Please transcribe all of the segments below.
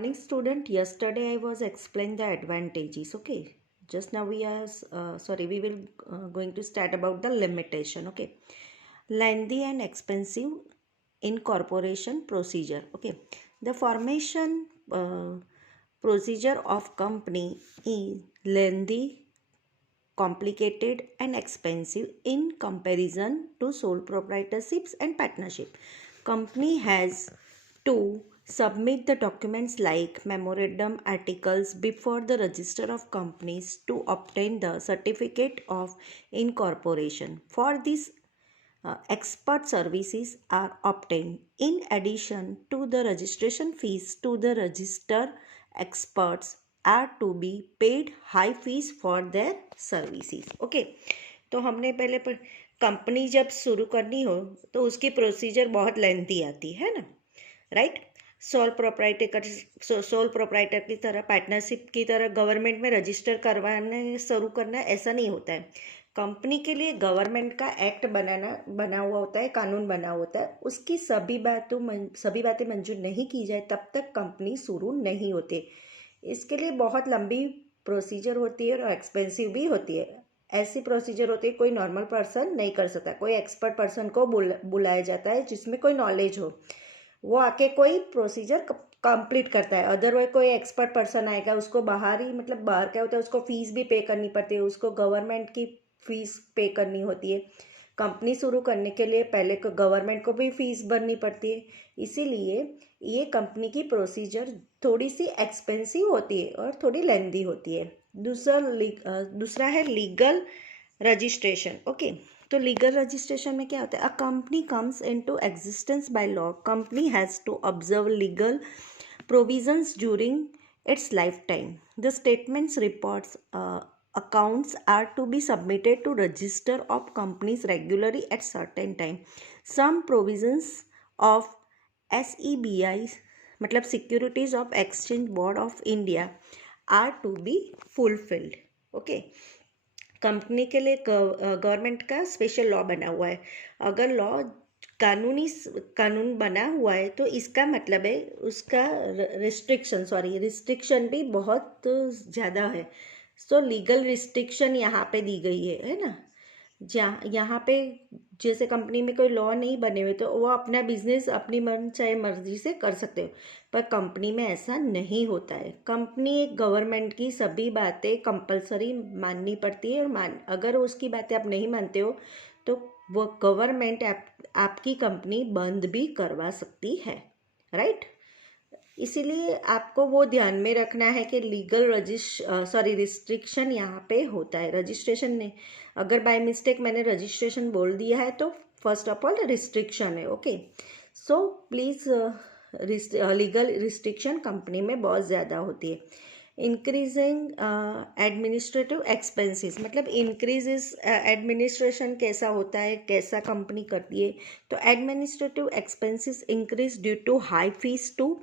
morning, student. Yesterday I was explained the advantages. Okay, just now we are we will going to start about the limitation. Okay, lengthy and expensive incorporation procedure. Okay, the formation procedure of company is lengthy, complicated and expensive in comparison to sole proprietorships and partnership. Company has to submit the documents like memorandum articles before the register of companies to obtain the certificate of incorporation. For this, expert services are obtained in addition to the registration fees to the register. Experts are to be paid high fees for their services. Okay, तो हमने पहले company जब शुरू करनी हो तो उसकी procedure बहुत लेंथी आती है ना, राइट। सोल प्रोप्राइटर की तरह, पार्टनरशिप की तरह गवर्नमेंट में रजिस्टर करवाने शुरू करना ऐसा नहीं होता है। कंपनी के लिए गवर्नमेंट का एक्ट बना हुआ होता है, कानून बना हुआ होता है। उसकी सभी बातें मंजूर नहीं की जाए तब तक कंपनी शुरू नहीं होती। इसके लिए बहुत लंबी प्रोसीजर होती है और एक्सपेंसिव भी होती है। ऐसी प्रोसीजर होती है कोई नॉर्मल पर्सन नहीं कर सकता, कोई एक्सपर्ट पर्सन को बुलाया जाता है जिसमें कोई नॉलेज हो, वो आके कोई प्रोसीजर कंप्लीट करता है। अदरवाइज कोई एक्सपर्ट पर्सन आएगा, उसको बाहर क्या होता है, उसको फीस भी पे करनी पड़ती है, उसको गवर्नमेंट की फीस पे करनी होती है। कंपनी शुरू करने के लिए पहले गवर्नमेंट को भी फीस भरनी पड़ती है। इसीलिए ये कंपनी की प्रोसीजर थोड़ी सी एक्सपेंसिव होती है और थोड़ी लेंदी होती है। दूसरा है लीगल रजिस्ट्रेशन। ओके, तो लीगल रजिस्ट्रेशन में क्या होता है? A company comes into existence by law. Company has to observe legal provisions during its life time. The statements, reports, accounts are to be submitted to register of companies regularly at certain time. Some provisions of SEBI मतलब Securities of Exchange Board of India are to be fulfilled. Okay, company के लिए government का special law बना हुआ है। अगर law कानून बना हुआ है तो इसका मतलब है उसका रिस्ट्रिक्शन भी बहुत ज़्यादा है। सो लीगल रिस्ट्रिक्शन यहाँ पे दी गई है ना। यहाँ पे जैसे कंपनी में कोई लॉ नहीं बने हुए तो वो अपना बिजनेस अपनी मन चाहे मर्जी से कर सकते हो, पर कंपनी में ऐसा नहीं होता है। कंपनी गवर्नमेंट की सभी बातें कंपलसरी माननी पड़ती है, और अगर उसकी बातें आप नहीं मानते हो तो वो गवर्नमेंट आपकी कंपनी बंद भी करवा सकती है, राइट। इसीलिए आपको वो ध्यान में रखना है कि लीगल रिस्ट्रिक्शन यहाँ पे होता है। रजिस्ट्रेशन ने अगर बाय मिस्टेक मैंने रजिस्ट्रेशन बोल दिया है तो फर्स्ट ऑफ ऑल रिस्ट्रिक्शन है। Okay, so please legal restriction company में बहुत ज़्यादा होती है। इंक्रीजिंग एडमिनिस्ट्रेटिव एक्सपेंसेस मतलब इंक्रीजेस एडमिनिस्ट्रेशन कैसा होता है, कैसा कंपनी करती है, तो administrative expenses increase due to high fees to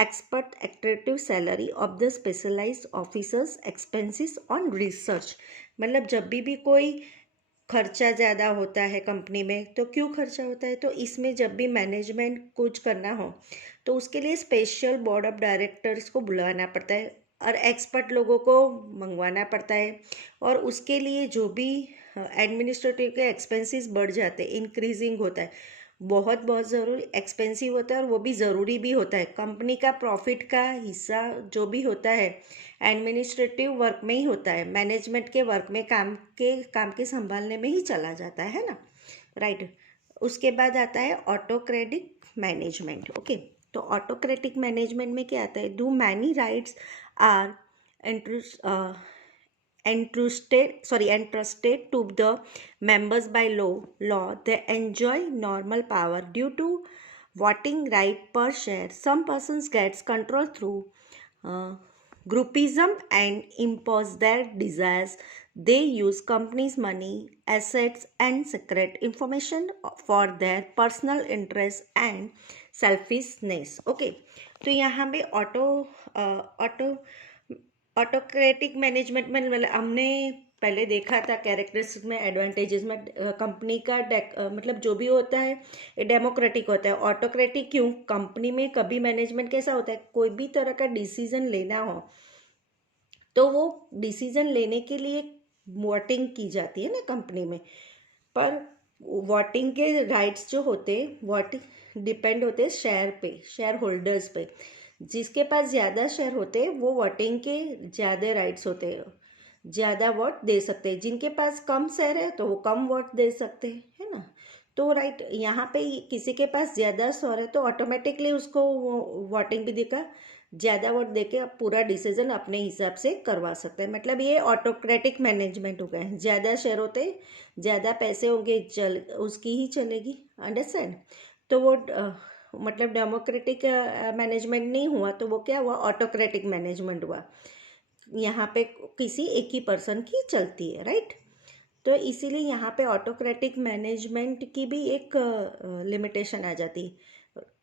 expert, active salary of the specialised officers, expenses on research. मतलब जब भी कोई खर्चा ज़्यादा होता है कंपनी में, तो क्यों खर्चा होता है, तो इसमें जब भी मैनेजमेंट कुछ करना हो तो उसके लिए स्पेशल बोर्ड ऑफ डायरेक्टर्स को बुलाना पड़ता है और एक्सपर्ट लोगों को मंगवाना पड़ता है, और उसके लिए जो भी एडमिनिस्ट्रेटिव के एक्सपेंसेस बढ़ जाते हैं, इंक्रीजिंग होता है, बहुत ज़रूरी एक्सपेंसिव होता है, और वो भी ज़रूरी भी होता है। कंपनी का प्रॉफिट का हिस्सा जो भी होता है एडमिनिस्ट्रेटिव वर्क में ही होता है, मैनेजमेंट के वर्क में काम के संभालने में ही चला जाता है ना, राइट। उसके बाद आता है ऑटोक्रेटिक मैनेजमेंट। ओके, तो ऑटोक्रेटिक मैनेजमेंट में क्या आता है? Do many rights are entrusted to the members by law. They enjoy normal power due to voting right per share. Some persons gets control through groupism and impose their desires. They use company's money, assets and secret information for their personal interest and selfishness. Okay, तो यहाँ पे autocratic management में हमने पहले देखा था characteristic में, advantages में, कंपनी का मतलब जो भी होता है ये डेमोक्रेटिक होता है। ऑटोक्रेटिक क्यों? कंपनी में कभी मैनेजमेंट कैसा होता है, कोई भी तरह का डिसीजन लेना हो तो वो डिसीजन लेने के लिए वोटिंग की जाती है ना कंपनी में, पर वोटिंग के राइट्स जो होते हैं वोट डिपेंड होते हैं शेयर पे, शेयर होल्डर्स पे। जिसके पास ज़्यादा शेयर होते हैं वो वोटिंग के ज़्यादा राइट्स होते हैं, ज़्यादा वोट दे सकते हैं। जिनके पास कम शेयर है तो वो कम वोट दे सकते हैं, है ना। तो राइट, यहाँ पे किसी के पास ज़्यादा शेयर है तो ऑटोमेटिकली उसको वोटिंग भी देगा, ज़्यादा वोट देके अब पूरा डिसीजन अपने हिसाब से करवा सकता है। मतलब ये ऑटोक्रेटिक मैनेजमेंट हो गया है। ज़्यादा शेयर होते, ज़्यादा पैसे होंगे, चल उसकी ही चलेगी। अंडरस्टैंड? तो वो मतलब डेमोक्रेटिक मैनेजमेंट नहीं हुआ, तो वो क्या हुआ, ऑटोक्रेटिक मैनेजमेंट हुआ। यहाँ पे किसी एक ही पर्सन की चलती है, राइट। तो इसीलिए यहाँ पे ऑटोक्रेटिक मैनेजमेंट की भी एक लिमिटेशन आ जाती है।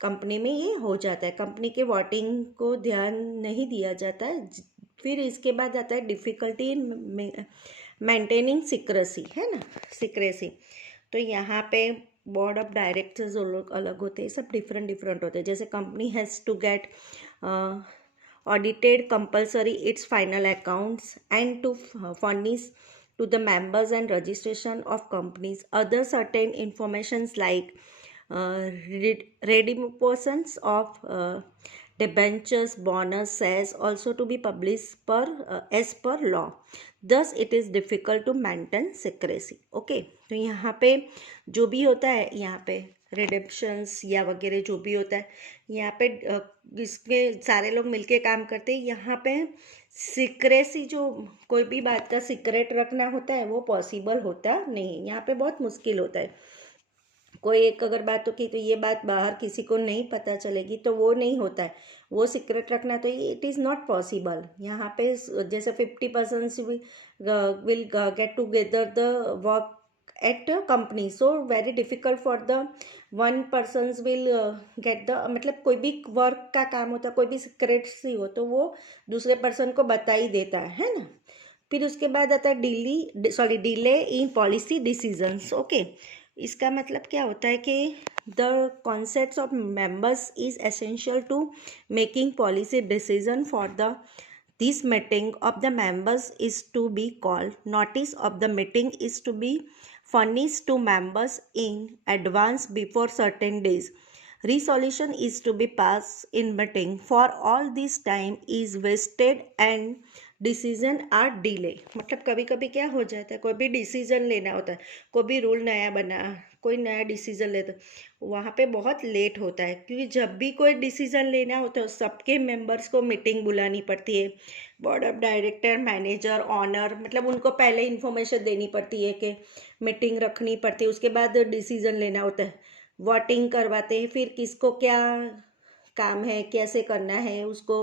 कंपनी में ये हो जाता है, कंपनी के वोटिंग को ध्यान नहीं दिया जाता है। फिर इसके बाद आता है डिफ़िकल्टी इन मेंटेनिंग सीक्रेसी, है ना, सीक्रेसी। तो यहाँ पे बोर्ड ऑफ डायरेक्टर्स अलग होते हैं, सब डिफरेंट डिफरेंट होते हैं। जैसे company has to get audited compulsory its final accounts and to furnish to the members and registration of companies other certain informations like redemptions of debentures, bonus, shares also to be published as per law. Thus it is difficult to maintain secrecy. Okay, तो यहाँ पे जो भी होता है, यहाँ पे रिडेम्पशंस या वगैरह जो भी होता है, यहाँ पे इसमें सारे लोग मिलके काम करते हैं। यहाँ पे सीक्रेसी, जो कोई भी बात का सीक्रेट रखना होता है वो पॉसिबल होता नहीं, यहाँ पे बहुत मुश्किल होता है। कोई एक अगर बात हो की तो ये बात बाहर किसी को नहीं पता चलेगी, तो वो नहीं होता है, वो सीक्रेट रखना, तो ये इट इज़ नॉट पॉसिबल। यहाँ पे जैसे 50% will get together the work at a company, so very difficult for the one persons will get the, मतलब कोई भी वर्क का काम होता है, कोई भी सीक्रेट्स ही हो तो वो दूसरे पर्सन को बता ही देता है ना। फिर उसके बाद आता है delay in policy decisions. Okay, इसका मतलब क्या होता है कि the concepts of members is essential to making policy decision for the this meeting of the members is to be called. Notice of the meeting is to be furnished to members in advance before certain days. Resolution is to be passed in meeting. For all this time is wasted and decision are delay. मतलब कभी कभी क्या हो जाता है, कोई भी decision लेना होता है, कोई भी रूल नया बना, कोई नया डिसीजन लेता है, वहाँ पे बहुत लेट होता है। क्योंकि जब भी कोई डिसीजन लेना होता है सबके मेंबर्स को मीटिंग बुलानी पड़ती है, board of director, manager, owner, मतलब उनको पहले इन्फॉर्मेशन देनी पड़ती है कि मीटिंग रखनी पड़ती है। उसके बाद डिसीजन लेना होता है, वोटिंग करवाते हैं, फिर किसको क्या काम है, कैसे करना है, उसको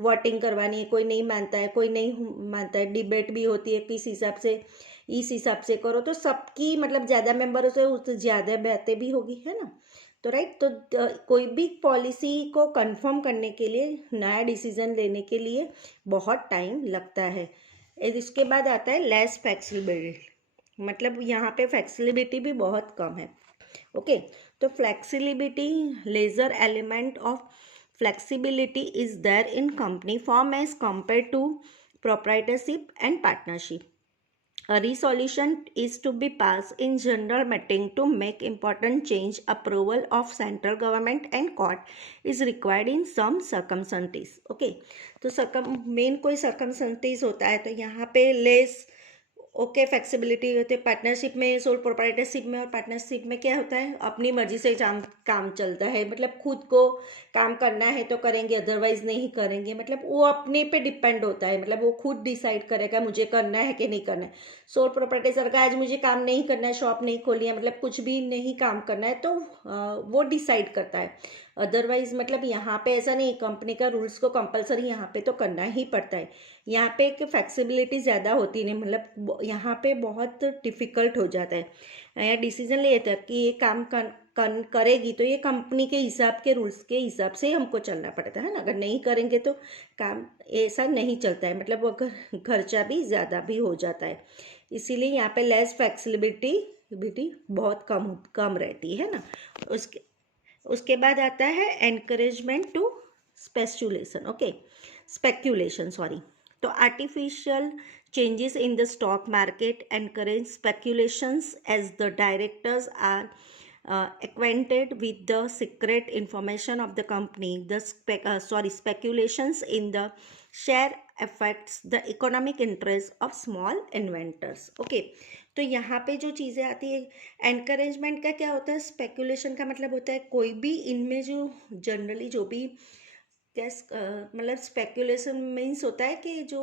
वोटिंग करवानी है। कोई नहीं मानता है, कोई नहीं मानता है, डिबेट भी होती है किस हिसाब से, इस हिसाब से करो। तो सबकी मतलब ज़्यादा मेंबर से उससे ज़्यादा बातें भी होगी, है ना। तो राइट, तो कोई भी पॉलिसी को कंफर्म करने के लिए, नया डिसीजन लेने के लिए बहुत टाइम लगता है। इसके बाद आता है लेस फ्लेक्सिबिलिटी, मतलब यहाँ पे फ्लेक्सिबिलिटी भी बहुत कम है। ओके, तो flexibility, lesser element of flexibility is there in company form as compare to proprietorship and partnership. A resolution is to be passed in general meeting to make important change. Approval of central government and court is required in some circumstances. Okay, तो main कोई circumstances होता है तो यहाँ पे less okay flexibility होती है। Partnership में, सोल प्रोप्राइटरशिप में और पार्टनरशिप में क्या होता है, अपनी मर्जी से काम चलता है। मतलब खुद को काम करना है तो करेंगे, अदरवाइज नहीं करेंगे। मतलब वो अपने पे डिपेंड होता है, मतलब वो खुद डिसाइड करेगा मुझे करना है कि नहीं करना है। सोल प्रोप्राइटर का आज मुझे काम नहीं करना है, शॉप नहीं खोली है, मतलब कुछ भी नहीं काम करना है, तो वो डिसाइड करता है। अदरवाइज मतलब यहाँ पे ऐसा नहीं, कंपनी का रूल्स को कंपलसरी यहाँ पे तो करना ही पड़ता है। यहाँ पे एक फ्लेक्सिबिलिटी ज़्यादा होती नहीं, मतलब यहाँ पे बहुत डिफ़िकल्ट हो जाता है। यहाँ डिसीजन लेता है कि ये काम करेगी तो ये कंपनी के हिसाब के रूल्स के हिसाब से हमको चलना पड़ता है ना। अगर नहीं करेंगे तो काम ऐसा नहीं चलता है, मतलब अगर खर्चा भी ज़्यादा भी हो जाता है। इसीलिए यहाँ पे लेस फ्लेक्सिबिलिटी बहुत कम रहती है ना। उसके बाद आता है एनकरेजमेंट टू स्पेक्यूलेशन सॉरी। तो artificial changes in the stock market encourage speculations as the directors are acquainted with the secret information of the company. Speculations in the share affects the economic interest of small investors. Okay, तो यहाँ पे जो चीज़ें आती है, encouragement का क्या होता है, स्पेकुलेशन का मतलब होता है कोई भी इनमें जो जनरली जो भी मतलब स्पेकुलेशन मीन्स होता है कि जो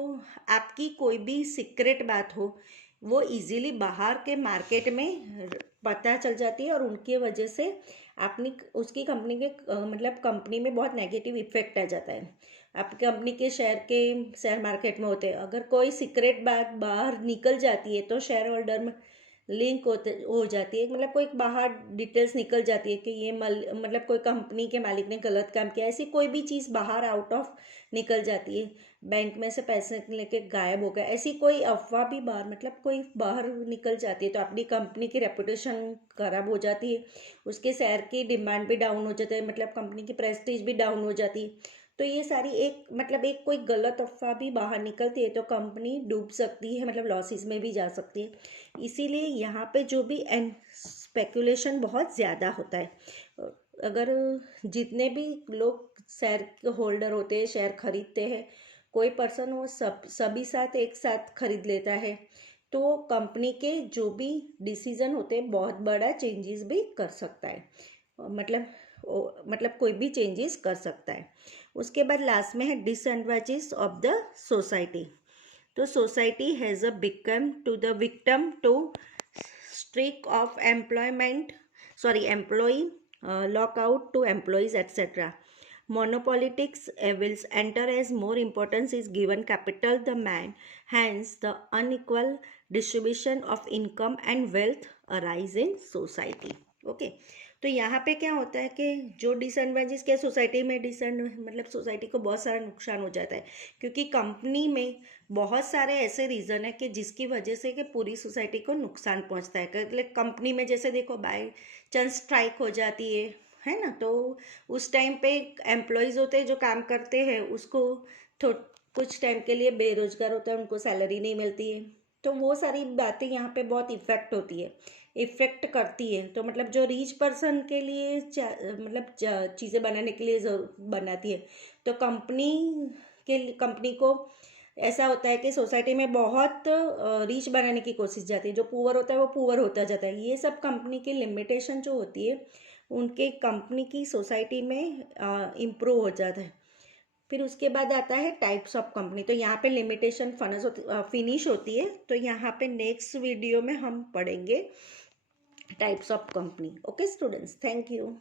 आपकी कोई भी सीक्रेट बात हो वो इजीली बाहर के मार्केट में पता चल जाती है और उनकी वजह से अपनी उसकी कंपनी के मतलब कंपनी में बहुत नेगेटिव इफेक्ट आ जाता है। आपकी कंपनी के शेयर मार्केट में होते हैं, अगर कोई सीक्रेट बात बाहर निकल जाती है तो शेयर होल्डर में लिंक हो जाती है, मतलब कोई बाहर डिटेल्स निकल जाती है कि ये मतलब कोई कंपनी के मालिक ने गलत काम किया, ऐसी कोई भी चीज़ बाहर आउट ऑफ निकल जाती है, बैंक में से पैसे लेके गायब हो गए, ऐसी कोई अफवाह भी बाहर मतलब कोई बाहर निकल जाती है तो अपनी कंपनी की रेपुटेशन खराब हो जाती है, उसके शेयर की डिमांड भी डाउन हो जाती है, मतलब कंपनी की प्रेस्टीज भी डाउन हो जाती है। तो ये सारी एक कोई गलत अफवाह भी बाहर निकलती है तो कंपनी डूब सकती है, मतलब लॉसेस में भी जा सकती है। इसीलिए यहाँ पे जो भी स्पेकुलेशन बहुत ज़्यादा होता है। अगर जितने भी लोग शेयर होल्डर होते हैं, शेयर खरीदते हैं, कोई पर्सन वो सभी साथ एक साथ खरीद लेता है तो कंपनी के जो भी डिसीजन होते हैं बहुत बड़ा चेंजेस भी कर सकता है, मतलब कोई भी चेंजेस कर सकता है। उसके बाद लास्ट में है डिसएडवांटेजेस ऑफ द सोसाइटी। तो society has a become to the victim to strike of employ lockout to employees etc. Monopolitics will enter as more importance is given capital the man, hence the unequal distribution of income and wealth arise in society. Okay, तो यहाँ पे क्या होता है कि जो disadvantage क्या society में मतलब सोसाइटी को बहुत सारा नुकसान हो जाता है, क्योंकि कंपनी में बहुत सारे ऐसे रीज़न है कि जिसकी वजह से कि पूरी सोसाइटी को नुकसान पहुँचता है। कंपनी में जैसे देखो बाय चांस स्ट्राइक हो जाती है ना, तो उस टाइम पे एम्प्लॉयज़ होते हैं जो काम करते हैं उसको कुछ टाइम के लिए बेरोजगार होता है, उनको सैलरी नहीं मिलती है, तो वो सारी बातें यहाँ पे बहुत इफ़ेक्ट करती है। तो मतलब जो रीच पर्सन के लिए मतलब चीज़ें बनाने के लिए बनाती है, तो कंपनी को ऐसा होता है कि सोसाइटी में बहुत रीच बनाने की कोशिश जाती है, जो पुअर होता है वो पुअर होता जाता है। ये सब कंपनी की लिमिटेशन जो होती है उनके कंपनी की सोसाइटी में इम्प्रूव हो जाता है। फिर उसके बाद आता है टाइप्स ऑफ कंपनी। तो यहाँ पे लिमिटेशन फिनिश होती है। तो यहाँ पे नेक्स्ट वीडियो में हम पढ़ेंगे types of company. Okay students, thank you.